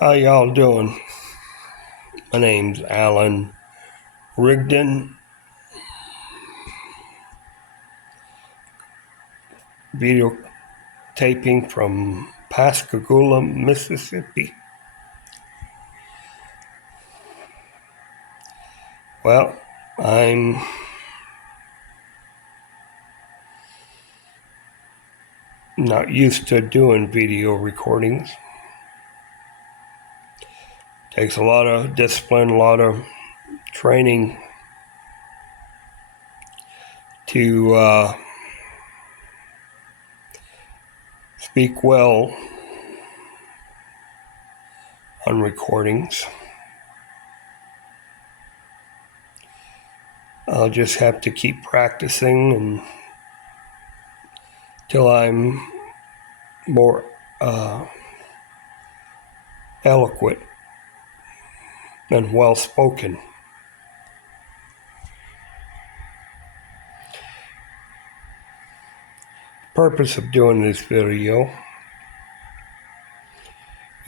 How y'all doing? My name's Alan Rigdon, videotaping from Pascagoula, Mississippi. Well, I'm not used to doing video recordings. Takes a lot of discipline, a lot of training to speak well on recordings. I'll just have to keep practicing until I'm more eloquent and well-spoken. The purpose of doing this video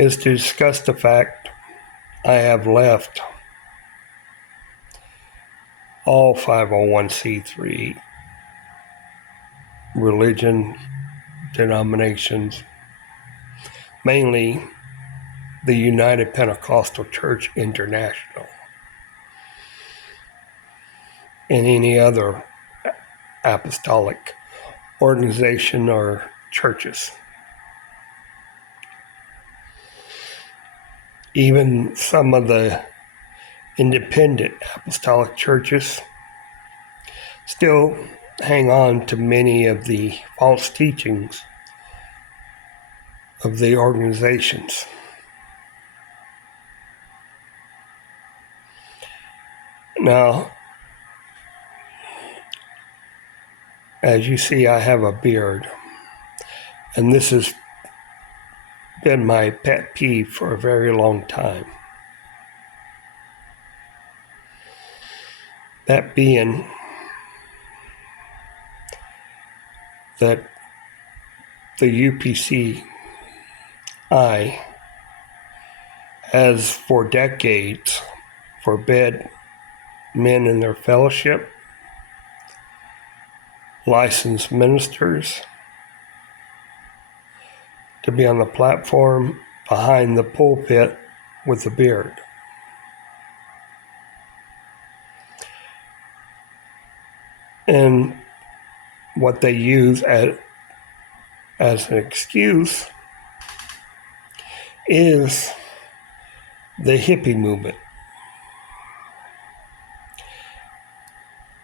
is to discuss the fact I have left all 501c3 religion denominations, mainly the United Pentecostal Church International and any other apostolic organization or churches. Even some of the independent apostolic churches still hang on to many of the false teachings of the organizations. Now, as you see, I have a beard, and this has been my pet peeve for a very long time. That being that the UPCI has for decades forbid men in their fellowship, licensed ministers, to be on the platform behind the pulpit with a beard. And what they use as an excuse is the hippie movement.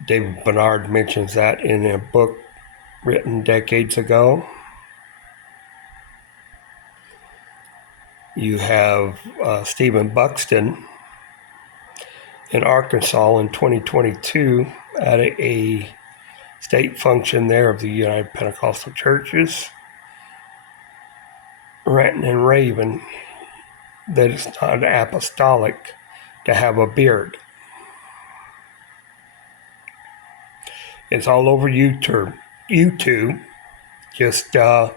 David Bernard mentions that in a book written decades ago. You have Stephen Buxton in Arkansas in 2022 at a state function there of the United Pentecostal Churches, ranting and raving that it's not apostolic to have a beard. It's all over YouTube. Just do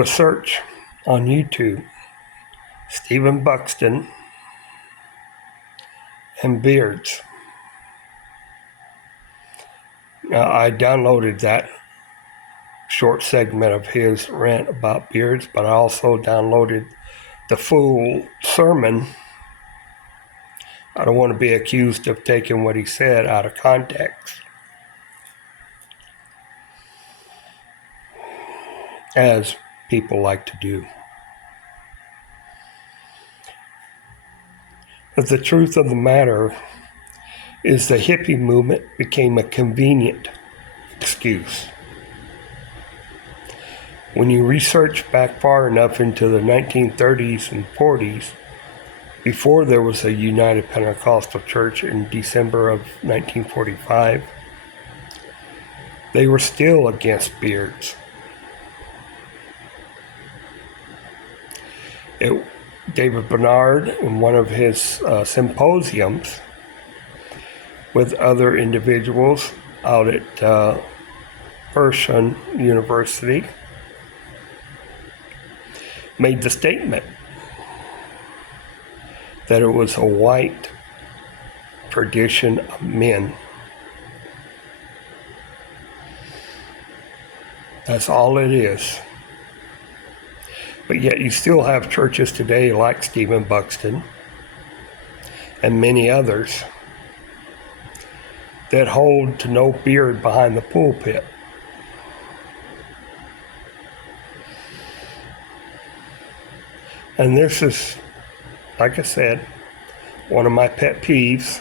a search on YouTube, Stephen Buxton and beards. Now, I downloaded that short segment of his rant about beards, but I also downloaded the full sermon. I don't want to be accused of taking what he said out of context, as people like to do. But the truth of the matter is the hippie movement became a convenient excuse. When you research back far enough into the 1930s and 40s, before there was a United Pentecostal Church in December of 1945, they were still against beards. David Bernard, in one of his symposiums with other individuals out at Urshan University, made the statement that it was a white tradition of men. That's all it is. But yet you still have churches today like Stephen Buxton and many others that hold to no beard behind the pulpit. And this is, like I said, one of my pet peeves.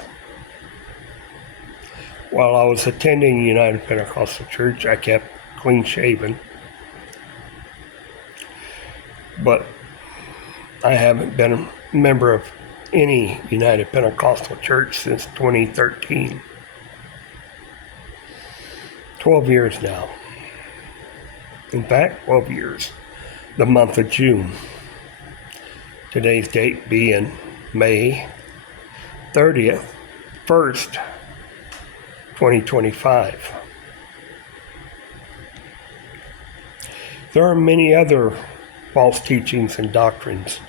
While I was attending United Pentecostal Church, I kept clean shaven. But I haven't been a member of any United Pentecostal Church since 2013. 12 years now. In fact, 12 years. The month of June. Today's date being May 30th, 1st, 2025. There are many other false teachings and doctrines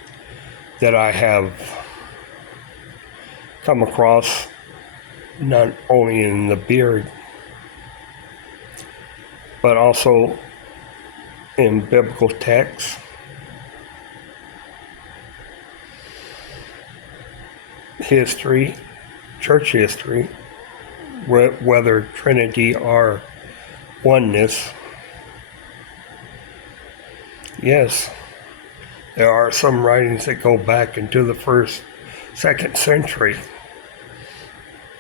that I have come across, not only in the beard, but also in biblical texts. History, church history, whether Trinity or Oneness. Yes, there are some writings that go back into the second century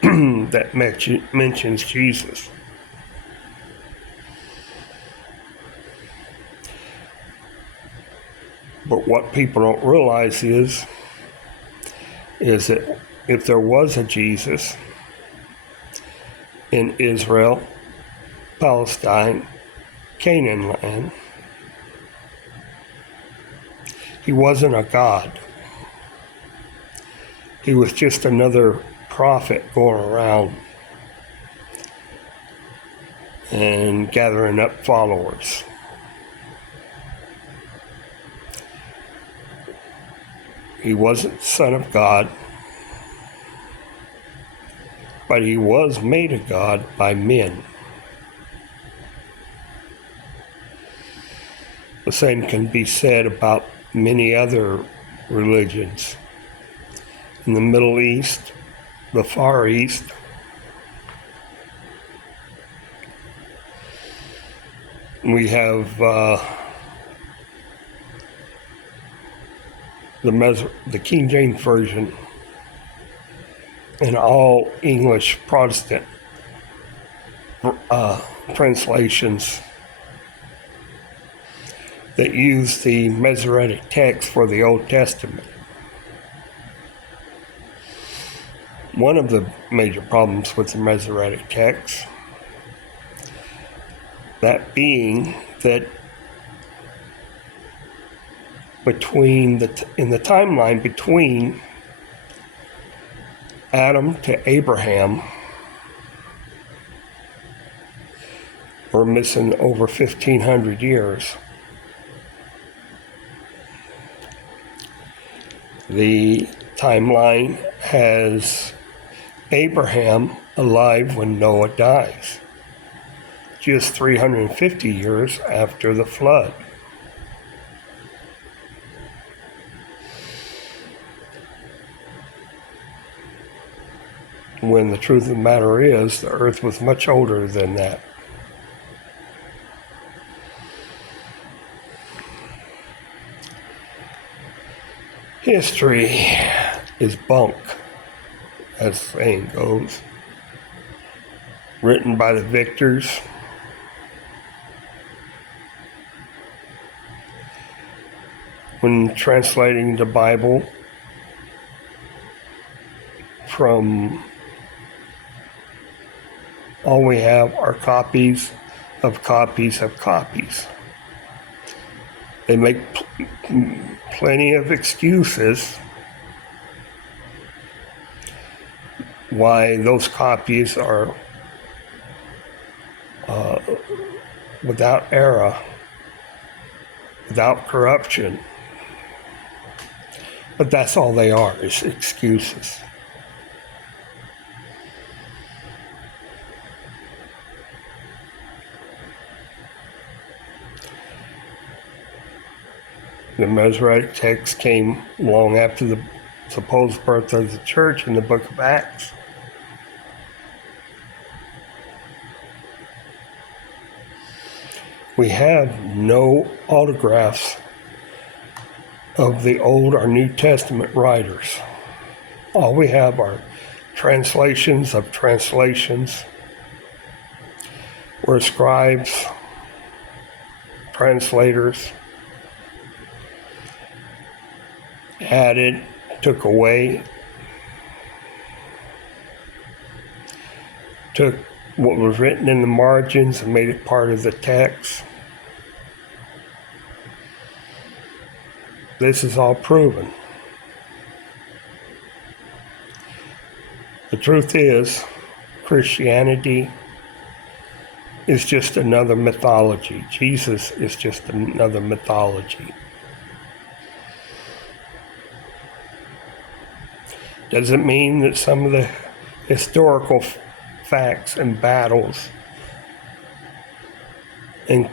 that mentions Jesus. But what people don't realize is that if there was a Jesus in Israel, Palestine, Canaan land, he wasn't a god. He was just another prophet going around and gathering up followers. He wasn't Son of God, but he was made a God by men. The same can be said about many other religions. In the Middle East, the Far East, we have the King James Version and all English Protestant translations that use the Masoretic text for the Old Testament. One of the major problems with the Masoretic text, that being that in the timeline between Adam to Abraham, we're missing over 1,500 years. The timeline has Abraham alive when Noah dies, just 350 years after the flood. When the truth of the matter is, the earth was much older than that. History is bunk, as the saying goes. Written by the victors. When translating the Bible from all we have are copies of copies of copies. They make plenty of excuses why those copies are without error, without corruption. But that's all they are, is excuses. The Masoretic text came long after the supposed birth of the church in the book of Acts. We have no autographs of the Old or New Testament writers. All we have are translations of translations, where scribes, translators added, took away, took what was written in the margins and made it part of the text. This is all proven. The truth is, Christianity is just another mythology. Jesus is just another mythology. Doesn't mean that some of the historical facts and battles and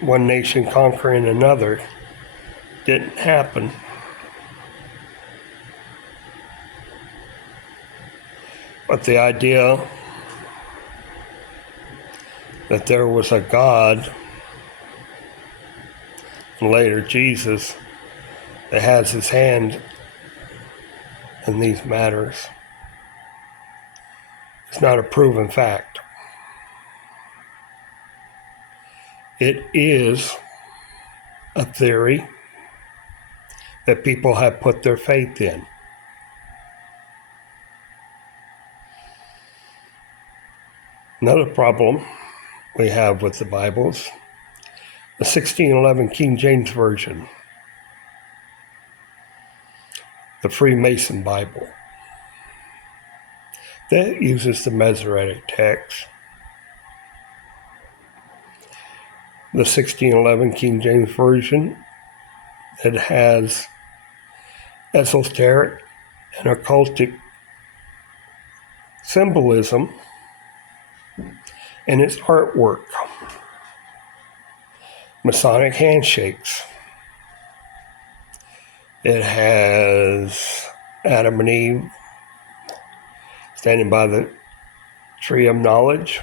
one nation conquering another didn't happen. But the idea that there was a God, and later Jesus, that has his hand in these matters, is not a proven fact. It is a theory that people have put their faith in. Another problem we have with the Bibles, the 1611 King James Version, the Freemason Bible, that uses the Masoretic text. The 1611 King James Version, that has esoteric and occultic symbolism in its artwork. Masonic handshakes. It has Adam and Eve standing by the tree of knowledge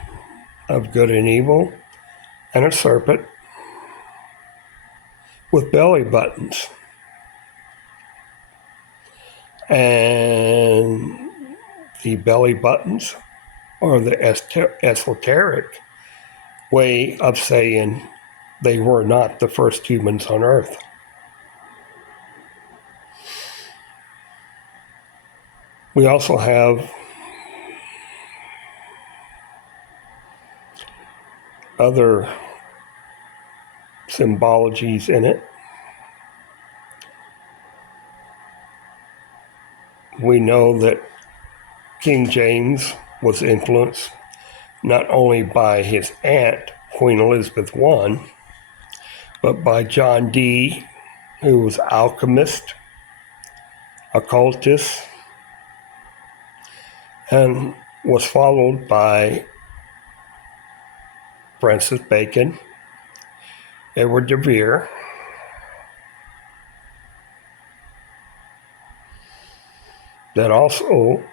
of good and evil, and a serpent with belly buttons. And the belly buttons are the esoteric way of saying they were not the first humans on earth. We also have other symbologies in it. We know that King James was influenced not only by his aunt, Queen Elizabeth I, but by John Dee, who was alchemist, occultist, and was followed by Francis Bacon, Edward de Vere, that also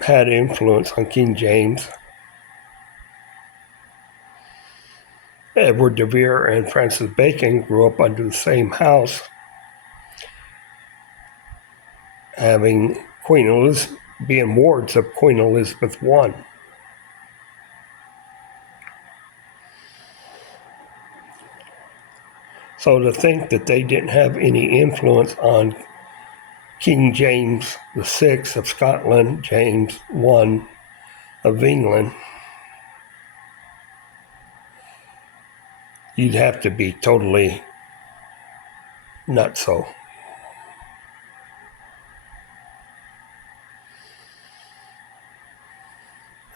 had influence on King James. Edward de Vere and Francis Bacon grew up under the same house, having being wards of Queen Elizabeth I. So to think that they didn't have any influence on King James VI of Scotland, James I of England, you'd have to be totally nutso.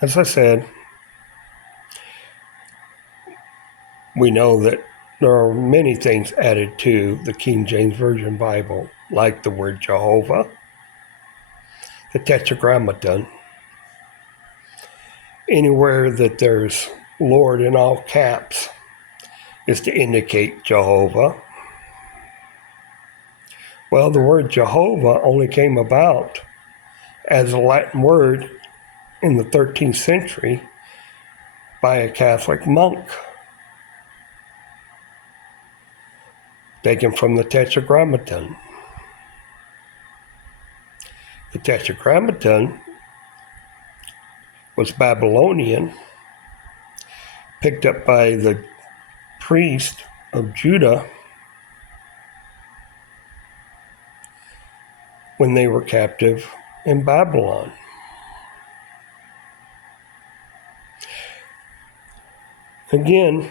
As I said, we know that there are many things added to the King James Version Bible. like the word Jehovah. The Tetragrammaton. Anywhere that there's Lord in all caps is to indicate Jehovah. Well, the word Jehovah only came about as a Latin word in the 13th century by a Catholic monk, taken from the Tetragrammaton. The Tetragrammaton was Babylonian, picked up by the priest of Judah when they were captive in Babylon. Again,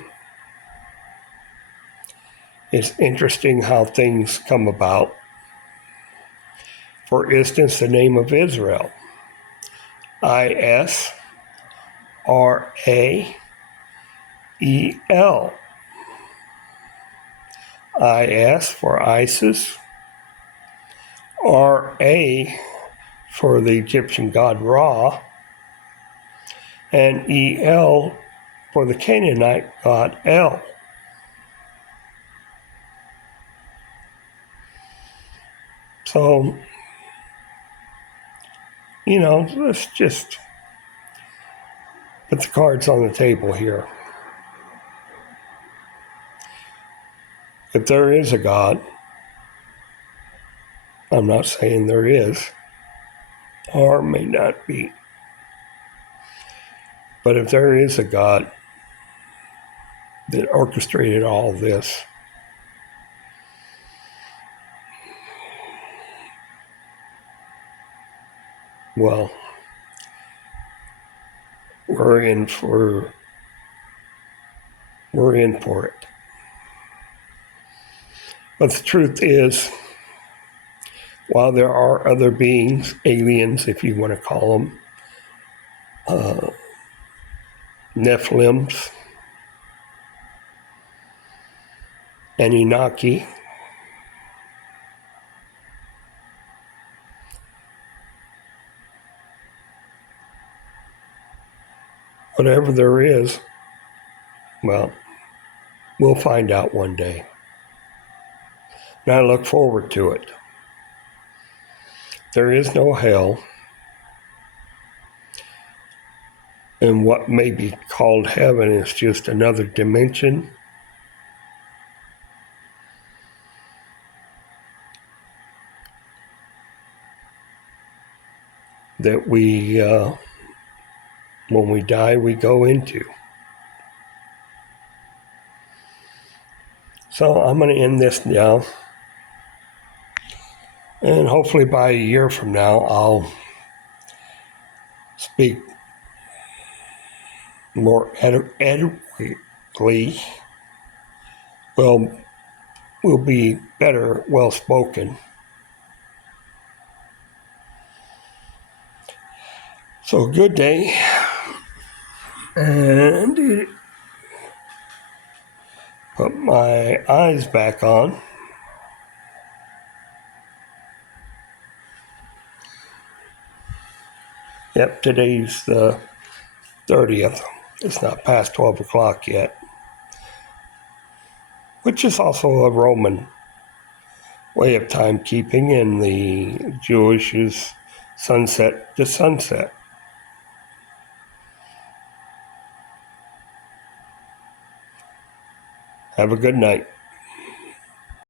it's interesting how things come about. For instance, the name of Israel, Israel. IS for Isis, RA for the Egyptian god Ra, and EL for the Canaanite god El. So, let's just put the cards on the table here. If there is a God, I'm not saying there is, or may not be, but if there is a God that orchestrated all this, well, we're in for it. But the truth is, while there are other beings, aliens, if you want to call them, Nephilims, Anunnaki, whatever there is, well, we'll find out one day. And I look forward to it. There is no hell. And what may be called heaven is just another dimension that we, when we die, we go into. So I'm going to end this now. And hopefully by a year from now, I'll speak more adequately. Well, will be better well-spoken. So good day. And put my eyes back on. Yep, today's the 30th. It's not past 12 o'clock yet, which is also a Roman way of timekeeping, and the Jewish is sunset to sunset. Have a good night.